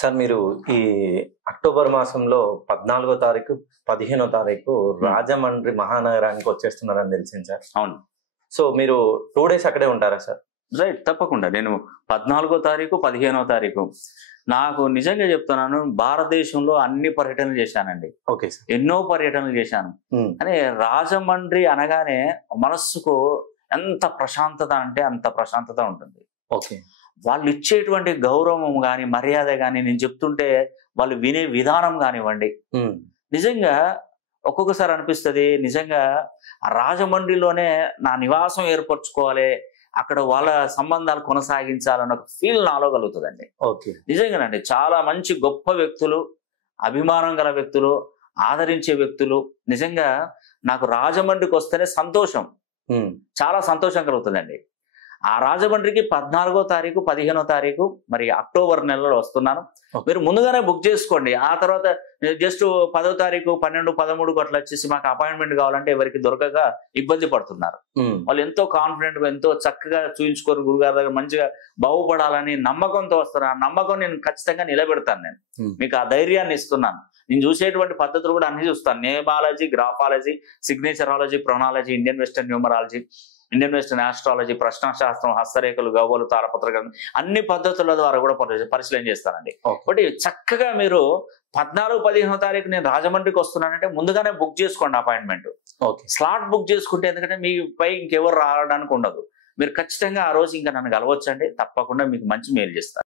Sir మీరు ఈ October మాసంలో 14వ తారీఖు, 15వ తారీఖు రాజమండ్రి మహానగరానికి వచ్చేస్తున్నారని తెలిసింది సార్. అవును. సో మీరు 2 డేస్ అక్కడే ఉంటారా సార్? రైట్, తప్పకుండా. నేను 14వ తారీఖు, 15వ తారీఖు నాకు నిజంగా చెప్తున్నాను, భారతదేశంలో అన్ని పర్యటనలు చేశానండి. Okay sir. ఎన్నో పర్యటనలు చేశాను. కానీ రాజమండ్రి అనగానే మనస్సుకు ఎంత ప్రశాంతత అంటే అంత ప్రశాంతత ఉంటుంది. ఓకే. వాళ్ళు ఇచ్చేటువంటి గౌరవం కానీ, మర్యాద కానీ, నేను చెప్తుంటే వాళ్ళు వినే విధానం కానివ్వండి, నిజంగా ఒక్కొక్కసారి అనిపిస్తుంది నిజంగా రాజమండ్రిలోనే నా నివాసం ఏర్పరచుకోవాలి, అక్కడ వాళ్ళ సంబంధాలు కొనసాగించాలన్న ఒక ఫీల్ నాలో కలుగుతుందండి. ఓకే. నిజంగానండి, చాలా మంచి గొప్ప వ్యక్తులు, అభిమానం గల వ్యక్తులు, ఆదరించే వ్యక్తులు. నిజంగా నాకు రాజమండ్రికి వస్తేనే సంతోషం, చాలా సంతోషం కలుగుతుందండి. ఆ రాజమండ్రికి 14వ తారీఖు, 15వ తారీఖు మరి అక్టోబర్ నెలలో వస్తున్నాను. మీరు ముందుగానే బుక్ చేసుకోండి. ఆ తర్వాత జస్ట్ 10వ తారీఖు, 12, 13కు అట్లా వచ్చేసి మాకు అపాయింట్మెంట్ కావాలంటే ఎవరికి దొరకక ఇబ్బంది పడుతున్నారు. వాళ్ళు ఎంతో కాన్ఫిడెంట్ గా, ఎంతో చక్కగా చూయించుకొని గురుగారి దగ్గర మంచిగా బాగుపడాలని నమ్మకంతో వస్తున్నారు. ఆ నమ్మకం నేను ఖచ్చితంగా నిలబెడతాను. నేను మీకు ఆ ధైర్యాన్ని ఇస్తున్నాను. నేను చూసేటువంటి పద్ధతులు కూడా అన్ని చూస్తాను. Nameology, graphology, signaturology, pronology, Indian western numerology, Indian western astrology, ప్రశ్నశాస్త్రం, హస్తరేఖలు, గవ్వలు, తాళపత్ర, అన్ని పద్ధతుల ద్వారా కూడా పరిశీలన చేస్తానండి. ఒకటి చక్కగా మీరు 14, 15వ తారీఖు నేను రాజమండ్రికి వస్తున్నానంటే ముందుగానే బుక్ చేసుకోండి అపాయింట్మెంట్. ఓకే. స్లాట్ బుక్ చేసుకుంటే, ఎందుకంటే మీపై ఇంకెవరు రావడానికి ఉండదు. మీరు ఖచ్చితంగా ఆ రోజు ఇంకా నన్ను కలవచ్చండి. తప్పకుండా మీకు మంచి మేలు చేస్తాను.